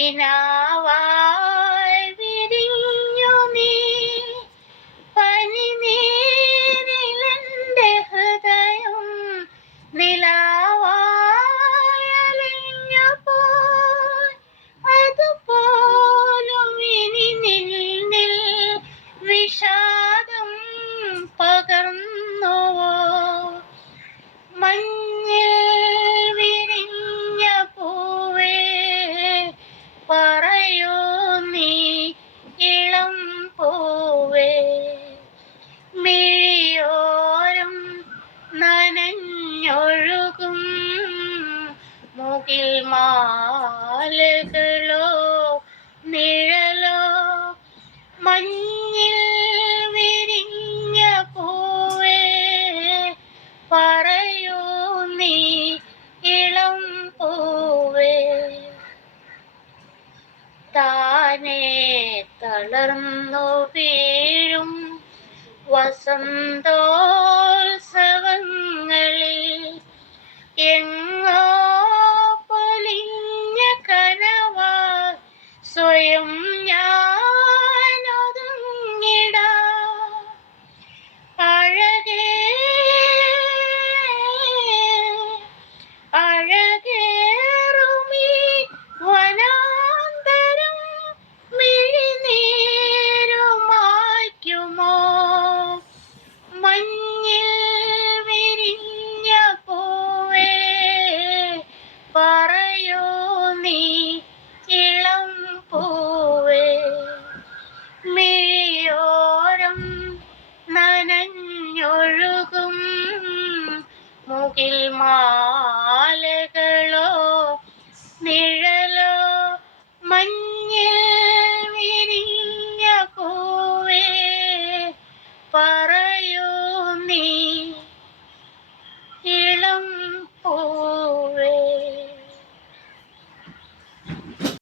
கினாவா നനഞ്ഞൊഴുകും മുകിൽ മാലകളോ നിഴലോ മഞ്ഞിൽ വിരിഞ്ഞ പൂവേ പറയൂ നീ ഇളം പൂവേ. താനേ തളർന്നു വീഴും വസന്തോത്സവങ്ങളിൽ yum yum. মুগিল মা